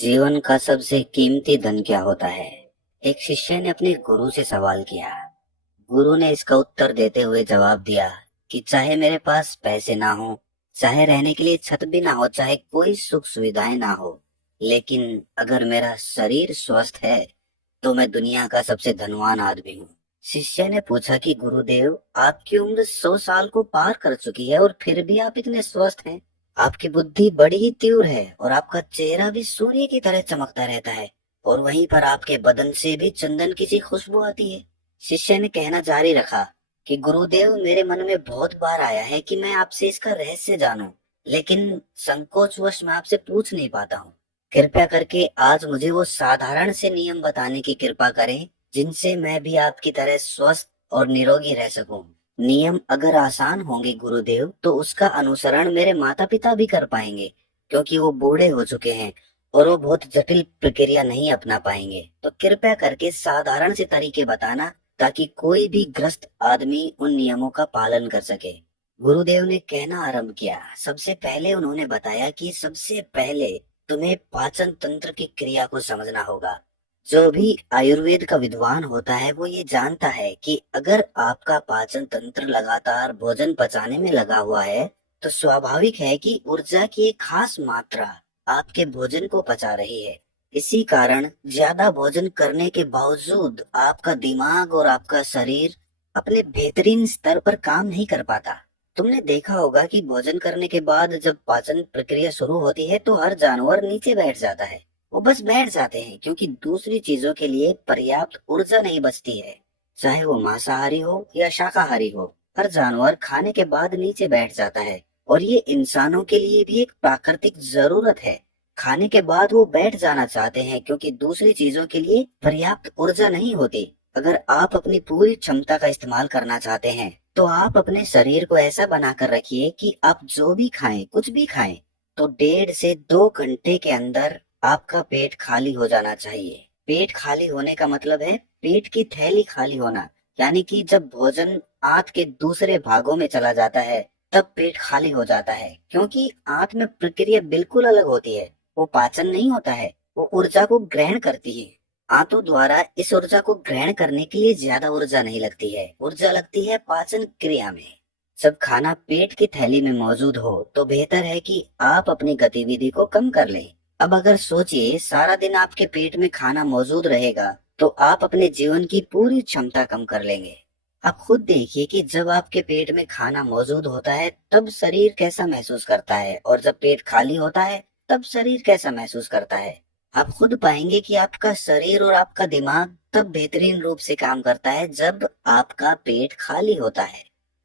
जीवन का सबसे कीमती धन क्या होता है? एक शिष्य ने अपने गुरु से सवाल किया। गुरु ने इसका उत्तर देते हुए जवाब दिया कि चाहे मेरे पास पैसे ना हो, चाहे रहने के लिए छत भी ना हो, चाहे कोई सुख सुविधाएं ना हो, लेकिन अगर मेरा शरीर स्वस्थ है तो मैं दुनिया का सबसे धनवान आदमी हूँ। शिष्य ने पूछा कि गुरुदेव, आपकी उम्र 100 साल को पार कर चुकी है और फिर भी आप इतने स्वस्थ हैं। आपकी बुद्धि बड़ी ही तीव्र है और आपका चेहरा भी सूर्य की तरह चमकता रहता है, और वहीं पर आपके बदन से भी चंदन की सी खुशबू आती है। शिष्य ने कहना जारी रखा कि गुरुदेव, मेरे मन में बहुत बार आया है कि मैं आपसे इसका रहस्य जानूं, लेकिन संकोचवश मैं आपसे पूछ नहीं पाता हूँ। कृपया करके आज मुझे वो साधारण से नियम बताने की कृपा करें जिनसे मैं भी आपकी तरह स्वस्थ और निरोगी रह सकूं। नियम अगर आसान होंगे गुरुदेव, तो उसका अनुसरण मेरे माता पिता भी कर पाएंगे, क्योंकि वो बूढ़े हो चुके हैं और वो बहुत जटिल प्रक्रिया नहीं अपना पाएंगे। तो कृपया करके साधारण से तरीके बताना, ताकि कोई भी ग्रस्त आदमी उन नियमों का पालन कर सके। गुरुदेव ने कहना आरंभ किया। सबसे पहले उन्होंने बताया कि सबसे पहले तुम्हें पाचन तंत्र की क्रिया को समझना होगा। जो भी आयुर्वेद का विद्वान होता है वो ये जानता है कि अगर आपका पाचन तंत्र लगातार भोजन पचाने में लगा हुआ है, तो स्वाभाविक है कि ऊर्जा की एक खास मात्रा आपके भोजन को पचा रही है। इसी कारण ज्यादा भोजन करने के बावजूद आपका दिमाग और आपका शरीर अपने बेहतरीन स्तर पर काम नहीं कर पाता। तुमने देखा होगा कि भोजन करने के बाद जब पाचन प्रक्रिया शुरू होती है तो हर जानवर नीचे बैठ जाता है। वो बस बैठ जाते हैं क्योंकि दूसरी चीजों के लिए पर्याप्त ऊर्जा नहीं बचती है। चाहे वो मांसाहारी हो या शाकाहारी हो, हर जानवर खाने के बाद नीचे बैठ जाता है, और ये इंसानों के लिए भी एक प्राकृतिक जरूरत है। खाने के बाद वो बैठ जाना चाहते हैं क्योंकि दूसरी चीजों के लिए पर्याप्त ऊर्जा नहीं होती। अगर आप अपनी पूरी क्षमता का इस्तेमाल करना चाहते हैं, तो आप अपने शरीर को ऐसा बनाकर रखिए कि आप जो भी खाएं, कुछ भी खाएं, तो 1.5 से 2 घंटे के अंदर आपका पेट खाली हो जाना चाहिए। पेट खाली होने का मतलब है पेट की थैली खाली होना, यानी कि जब भोजन आंत के दूसरे भागों में चला जाता है तब पेट खाली हो जाता है, क्योंकि आंत में प्रक्रिया बिल्कुल अलग होती है। वो पाचन नहीं होता है, वो ऊर्जा को ग्रहण करती है। आंतों द्वारा इस ऊर्जा को ग्रहण करने के लिए ज्यादा ऊर्जा नहीं लगती है, ऊर्जा लगती है पाचन क्रिया में। जब खाना पेट की थैली में मौजूद हो तो बेहतर है कि आप अपनी गतिविधि को कम कर लें। अब अगर सोचिए, सारा दिन आपके पेट में खाना मौजूद रहेगा तो आप अपने जीवन की पूरी क्षमता कम कर लेंगे। आप खुद देखिए कि जब आपके पेट में खाना मौजूद होता है तब शरीर कैसा महसूस करता है, और जब पेट खाली होता है तब शरीर कैसा महसूस करता है। आप खुद पाएंगे कि आपका शरीर और आपका दिमाग तब बेहतरीन रूप से काम करता है जब आपका पेट खाली होता है।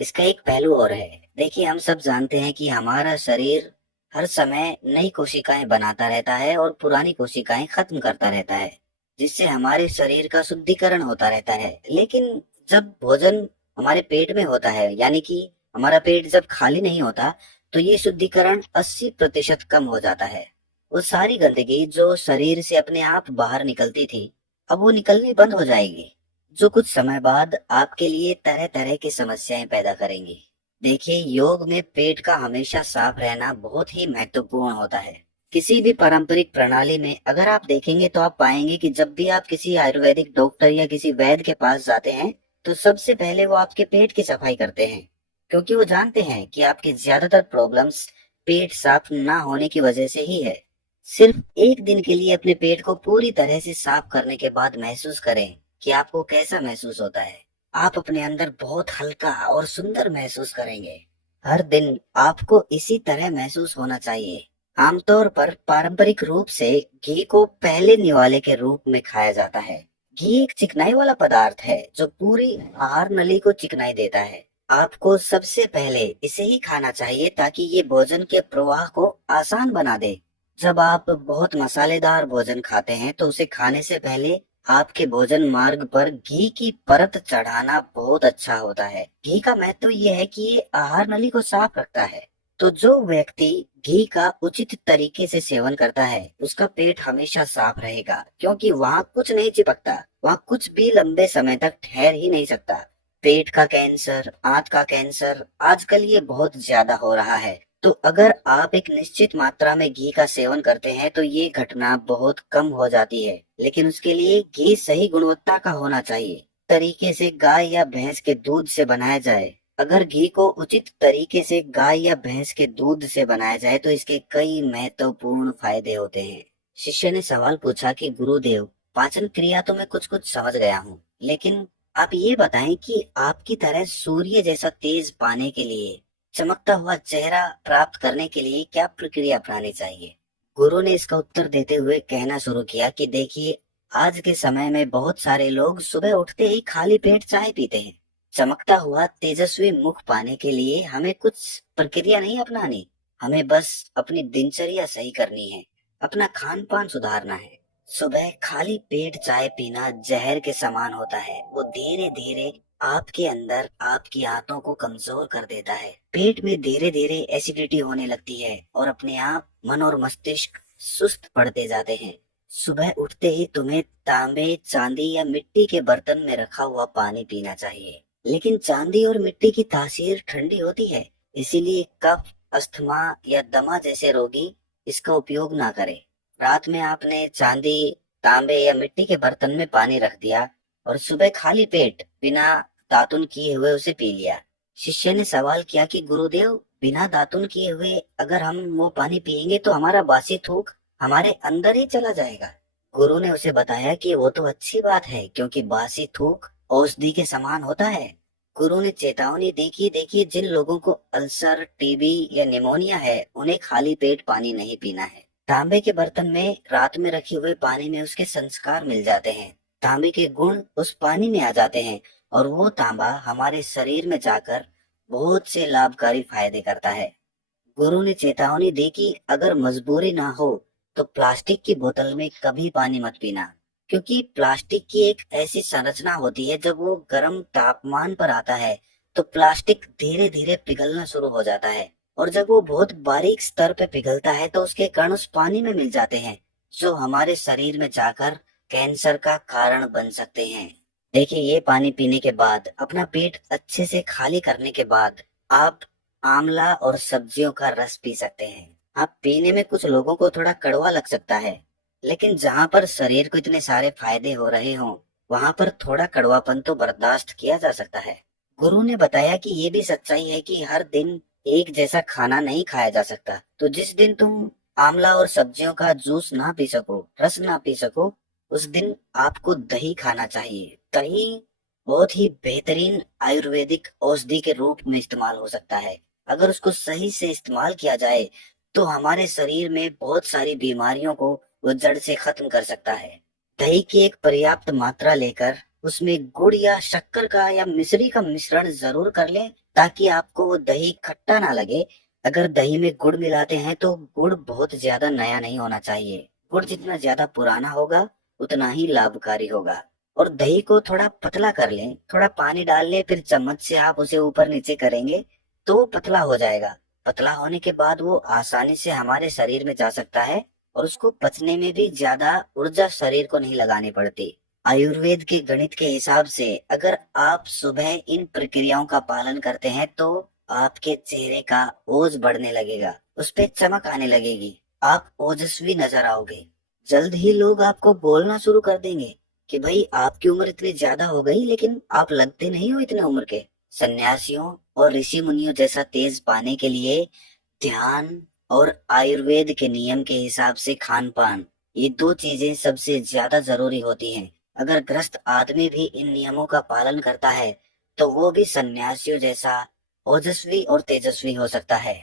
इसका एक पहलू और है। देखिए, हम सब जानते हैं कि हमारा शरीर हर समय नई कोशिकाएं बनाता रहता है और पुरानी कोशिकाएं खत्म करता रहता है, जिससे हमारे शरीर का शुद्धिकरण होता रहता है। लेकिन जब भोजन हमारे पेट में होता है, यानी कि हमारा पेट जब खाली नहीं होता, तो ये शुद्धिकरण 80% कम हो जाता है। वो सारी गंदगी जो शरीर से अपने आप बाहर निकलती थी, अब वो निकलनी बंद हो जाएगी, जो कुछ समय बाद आपके लिए तरह तरह की समस्याएं पैदा करेंगी। देखिए, योग में पेट का हमेशा साफ रहना बहुत ही महत्वपूर्ण होता है। किसी भी पारंपरिक प्रणाली में अगर आप देखेंगे तो आप पाएंगे कि जब भी आप किसी आयुर्वेदिक डॉक्टर या किसी वैद्य के पास जाते हैं, तो सबसे पहले वो आपके पेट की सफाई करते हैं, क्योंकि वो जानते हैं कि आपकी ज्यादातर प्रॉब्लम्स पेट साफ ना होने की वजह से ही है। सिर्फ एक दिन के लिए अपने पेट को पूरी तरह से साफ करने के बाद महसूस करें कि आपको कैसा महसूस होता है। आप अपने अंदर बहुत हल्का और सुंदर महसूस करेंगे। हर दिन आपको इसी तरह महसूस होना चाहिए। आमतौर पर पारंपरिक रूप से घी को पहले निवाले के रूप में खाया जाता है। घी एक चिकनाई वाला पदार्थ है जो पूरी आहार नली को चिकनाई देता है। आपको सबसे पहले इसे ही खाना चाहिए ताकि ये भोजन के प्रवाह को आसान बना दे। जब आप बहुत मसालेदार भोजन खाते हैं तो उसे खाने से पहले आपके भोजन मार्ग पर घी की परत चढ़ाना बहुत अच्छा होता है। घी का महत्व यह है कि ये आहार नली को साफ रखता है। तो जो व्यक्ति घी का उचित तरीके से सेवन करता है उसका पेट हमेशा साफ रहेगा, क्योंकि वहाँ कुछ नहीं चिपकता, वहाँ कुछ भी लंबे समय तक ठहर ही नहीं सकता। पेट का कैंसर, आंत का कैंसर आजकल ये बहुत ज्यादा हो रहा है, तो अगर आप एक निश्चित मात्रा में घी का सेवन करते हैं तो ये घटना बहुत कम हो जाती है, लेकिन उसके लिए घी सही गुणवत्ता का होना चाहिए, तरीके से गाय या भैंस के दूध से बनाया जाए। अगर घी को उचित तरीके से गाय या भैंस के दूध से बनाया जाए तो इसके कई महत्वपूर्ण फायदे होते हैं। शिष्य ने सवाल पूछा कि गुरुदेव, पाचन क्रिया तो मैं कुछ कुछ समझ गया हूँ, लेकिन आप ये बताएं कि आपकी तरह सूर्य जैसा तेज पाने के लिए, चमकता हुआ चेहरा प्राप्त करने के लिए क्या प्रक्रिया अपनानी चाहिए। गुरु ने इसका उत्तर देते हुए कहना शुरू किया कि देखिए, आज के समय में बहुत सारे लोग सुबह उठते ही खाली पेट चाय पीते हैं। चमकता हुआ तेजस्वी मुख पाने के लिए हमें कुछ प्रक्रिया नहीं अपनानी, हमें बस अपनी दिनचर्या सही करनी है, अपना खान पान सुधारना है। सुबह खाली पेट चाय पीना जहर के समान होता है, वो धीरे धीरे आपके अंदर आपकी आंतों को कमजोर कर देता है। पेट में धीरे धीरे एसिडिटी होने लगती है और अपने आप मन और मस्तिष्क सुस्त पड़ते जाते हैं। सुबह उठते ही तुम्हें तांबे, चांदी या मिट्टी के बर्तन में रखा हुआ पानी पीना चाहिए, लेकिन चांदी और मिट्टी की तासीर ठंडी होती है, इसीलिए कफ, अस्थमा या दमा जैसे रोगी इसका उपयोग ना करें। रात में आपने चांदी, तांबे या मिट्टी के बर्तन में पानी रख दिया और सुबह खाली पेट बिना दातुन किए हुए उसे पी लिया। शिष्य ने सवाल किया कि गुरुदेव, बिना दातुन किए हुए अगर हम वो पानी पिएंगे तो हमारा बासी थूक हमारे अंदर ही चला जाएगा। गुरु ने उसे बताया कि वो तो अच्छी बात है, क्योंकि बासी थूक औषधि के समान होता है। गुरु ने चेतावनी दी कि देखिए, जिन लोगों को अल्सर, टीबी या निमोनिया है उन्हें खाली पेट पानी नहीं पीना है। तांबे के बर्तन में रात में रखे हुए पानी में उसके संस्कार मिल जाते हैं, तांबे के गुण उस पानी में आ जाते हैं और वो तांबा हमारे शरीर में जाकर बहुत से लाभकारी फायदे करता है। गुरु ने चेतावनी दी कि अगर मजबूरी ना हो तो प्लास्टिक की बोतल में कभी पानी मत पीना, क्योंकि प्लास्टिक की एक ऐसी संरचना होती है, जब वो गर्म तापमान पर आता है तो प्लास्टिक धीरे धीरे पिघलना शुरू हो जाता है, और जब वो बहुत बारीक स्तर पे पिघलता है तो उसके कण उस पानी में मिल जाते हैं, जो हमारे शरीर में जाकर कैंसर का कारण बन सकते हैं। देखिए, ये पानी पीने के बाद, अपना पेट अच्छे से खाली करने के बाद, आप आंवला और सब्जियों का रस पी सकते हैं। आप पीने में कुछ लोगों को थोड़ा कड़वा लग सकता है, लेकिन जहाँ पर शरीर को इतने सारे फायदे हो रहे हों, वहाँ पर थोड़ा कड़वापन तो बर्दाश्त किया जा सकता है। गुरु ने बताया कि ये भी सच्चाई है कि हर दिन एक जैसा खाना नहीं खाया जा सकता। तो जिस दिन तुम आंवला और सब्जियों का जूस ना पी सको, रस ना पी सको, उस दिन आपको दही खाना चाहिए। दही बहुत ही बेहतरीन आयुर्वेदिक औषधि के रूप में इस्तेमाल हो सकता है। अगर उसको सही से इस्तेमाल किया जाए तो हमारे शरीर में बहुत सारी बीमारियों को वो जड़ से खत्म कर सकता है। दही की एक पर्याप्त मात्रा लेकर उसमें गुड़ या शक्कर का या मिश्री का मिश्रण जरूर कर लें, ताकि आपको वो दही खट्टा ना लगे। अगर दही में गुड़ मिलाते हैं तो गुड़ बहुत ज्यादा नया नहीं होना चाहिए। गुड़ जितना ज्यादा पुराना होगा उतना ही लाभकारी होगा। और दही को थोड़ा पतला कर लें, थोड़ा पानी डाल लें, फिर चम्मच से आप उसे ऊपर नीचे करेंगे तो वो पतला हो जाएगा। पतला होने के बाद वो आसानी से हमारे शरीर में जा सकता है और उसको पचने में भी ज्यादा ऊर्जा शरीर को नहीं लगानी पड़ती। आयुर्वेद के गणित के हिसाब से अगर आप सुबह इन प्रक्रियाओं का पालन करते हैं तो आपके चेहरे का ओज बढ़ने लगेगा, उस पे चमक आने लगेगी, आप ओजस्वी नजर आओगे। जल्द ही लोग आपको बोलना शुरू कर देंगे कि भाई, आपकी उम्र इतनी ज्यादा हो गई लेकिन आप लगते नहीं हो इतने उम्र के। सन्यासियों और ऋषि मुनियों जैसा तेज पाने के लिए ध्यान और आयुर्वेद के नियम के हिसाब से खान पान, ये दो चीजें सबसे ज्यादा जरूरी होती हैं। अगर ग्रस्त आदमी भी इन नियमों का पालन करता है तो वो भी सन्यासियों जैसा ओजस्वी और तेजस्वी हो सकता है।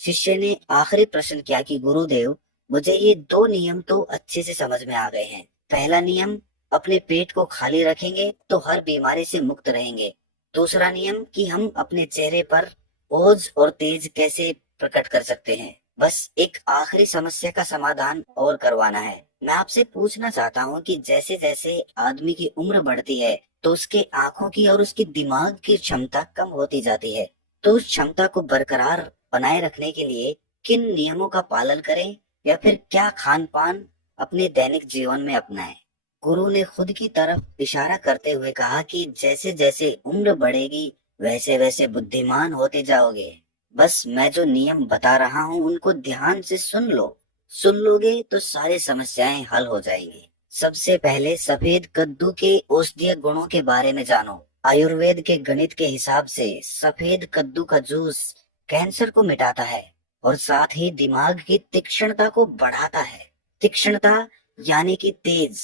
शिष्य ने आखिरी प्रश्न किया कि गुरुदेव, मुझे ये दो नियम तो अच्छे से समझ में आ गए हैं। पहला नियम, अपने पेट को खाली रखेंगे तो हर बीमारी से मुक्त रहेंगे। दूसरा नियम कि हम अपने चेहरे पर ओज और तेज कैसे प्रकट कर सकते हैं। बस एक आखिरी समस्या का समाधान और करवाना है। मैं आपसे पूछना चाहता हूँ कि जैसे जैसे आदमी की उम्र बढ़ती है तो उसके आंखों की और उसकी दिमाग की क्षमता कम होती जाती है। तो उस क्षमता को बरकरार बनाए रखने के लिए किन नियमों का पालन करें, या फिर क्या खान पान अपने दैनिक जीवन में अपनाएं। गुरु ने खुद की तरफ इशारा करते हुए कहा कि जैसे जैसे उम्र बढ़ेगी वैसे वैसे बुद्धिमान होते जाओगे। बस मैं जो नियम बता रहा हूँ उनको ध्यान से सुन लो। सुन लोगे तो सारी समस्याएं हल हो जाएंगी। सबसे पहले सफेद कद्दू के औषधीय गुणों के बारे में जानो। आयुर्वेद के गणित के हिसाब से सफेद कद्दू का जूस कैंसर को मिटाता है और साथ ही दिमाग की तीक्ष्णता को बढ़ाता है। तीक्ष्णता यानी कि तेज,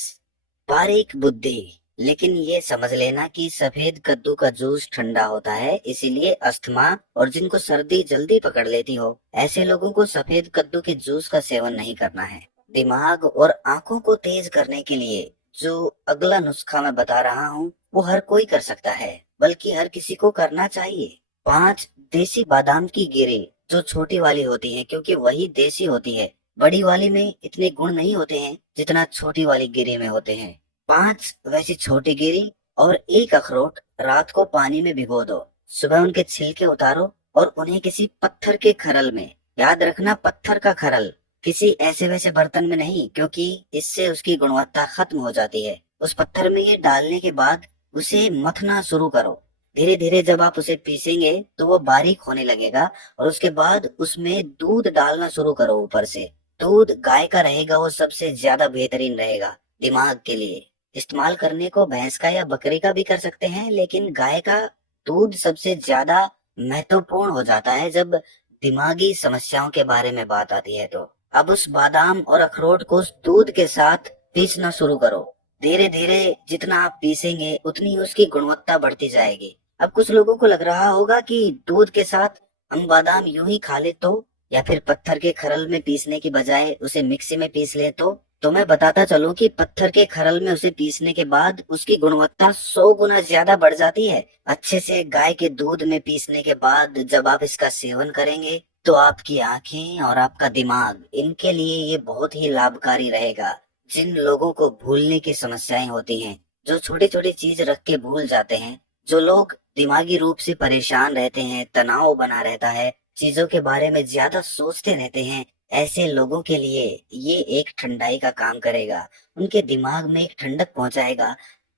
बारीक बुद्धि। लेकिन ये समझ लेना कि सफेद कद्दू का जूस ठंडा होता है, इसीलिए अस्थमा और जिनको सर्दी जल्दी पकड़ लेती हो ऐसे लोगों को सफेद कद्दू के जूस का सेवन नहीं करना है। दिमाग और आंखों को तेज करने के लिए जो अगला नुस्खा मैं बता रहा हूँ वो हर कोई कर सकता है, बल्कि हर किसी को करना चाहिए। 5 देसी बादाम की गिरी, जो छोटी वाली होती है क्योंकि वही देसी होती है। बड़ी वाली में इतने गुण नहीं होते हैं जितना छोटी वाली गिरी में होते हैं। 5 वैसी छोटी गिरी और एक अखरोट रात को पानी में भिगो दो। सुबह उनके छिलके उतारो और उन्हें किसी पत्थर के खरल में, याद रखना पत्थर का खरल, किसी ऐसे वैसे बर्तन में नहीं, क्योंकि इससे उसकी गुणवत्ता खत्म हो जाती है। उस पत्थर में ये डालने के बाद उसे मथना शुरू करो। धीरे धीरे जब आप उसे पीसेंगे तो वो बारीक होने लगेगा और उसके बाद उसमें दूध डालना शुरू करो ऊपर से। दूध गाय का रहेगा, वो सबसे ज्यादा बेहतरीन रहेगा दिमाग के लिए। इस्तेमाल करने को भैंस का या बकरी का भी कर सकते हैं, लेकिन गाय का दूध सबसे ज्यादा महत्वपूर्ण हो जाता है जब दिमागी समस्याओं के बारे में बात आती है। तो अब उस बादाम और अखरोट को उस दूध के साथ पीसना शुरू करो। धीरे धीरे जितना आप पीसेंगे उतनी उसकी गुणवत्ता बढ़ती जाएगी। अब कुछ लोगों को लग रहा होगा कि दूध के साथ हम बादाम यूं ही खा ले तो, या फिर पत्थर के खरल में पीसने की बजाय उसे मिक्सी में पीस ले तो मैं बताता चलूं कि पत्थर के खरल में उसे पीसने के बाद उसकी गुणवत्ता 100 गुना ज्यादा बढ़ जाती है। अच्छे से गाय के दूध में पीसने के बाद जब आप इसका सेवन करेंगे तो आपकी आंखें और आपका दिमाग, इनके लिए ये बहुत ही लाभकारी रहेगा। जिन लोगों को भूलने की समस्याएं होती हैं, जो छोटी छोटी चीज रख के भूल जाते हैं, जो लोग दिमागी रूप से परेशान रहते हैं, तनाव बना रहता है, चीजों के बारे में ज्यादा सोचते रहते हैं, ऐसे लोगों के लिए ये एक ठंडाई का काम करेगा। उनके दिमाग में एक ठंडक पहुंचाएगा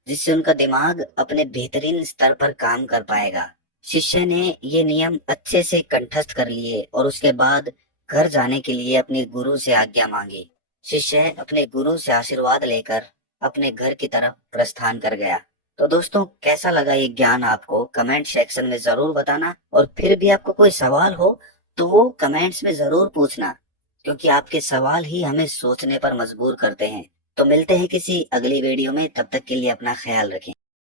जिससे उनका दिमाग अपने बेहतरीन स्तर पर काम कर पाएगा। शिष्य ने ये नियम अच्छे से कंठस्थ कर लिए और उसके बाद घर जाने के लिए अपने गुरु से आज्ञा मांगी। शिष्य अपने गुरु से आशीर्वाद लेकर अपने घर की तरफ प्रस्थान कर गया। तो दोस्तों, कैसा लगा ये ज्ञान आपको कमेंट सेक्शन में जरूर बताना, और फिर भी आपको कोई सवाल हो तो वो कमेंट्स में जरूर पूछना, क्योंकि आपके सवाल ही हमें सोचने पर मजबूर करते हैं। तो मिलते हैं किसी अगली वीडियो में, तब तक के लिए अपना ख्याल रखें।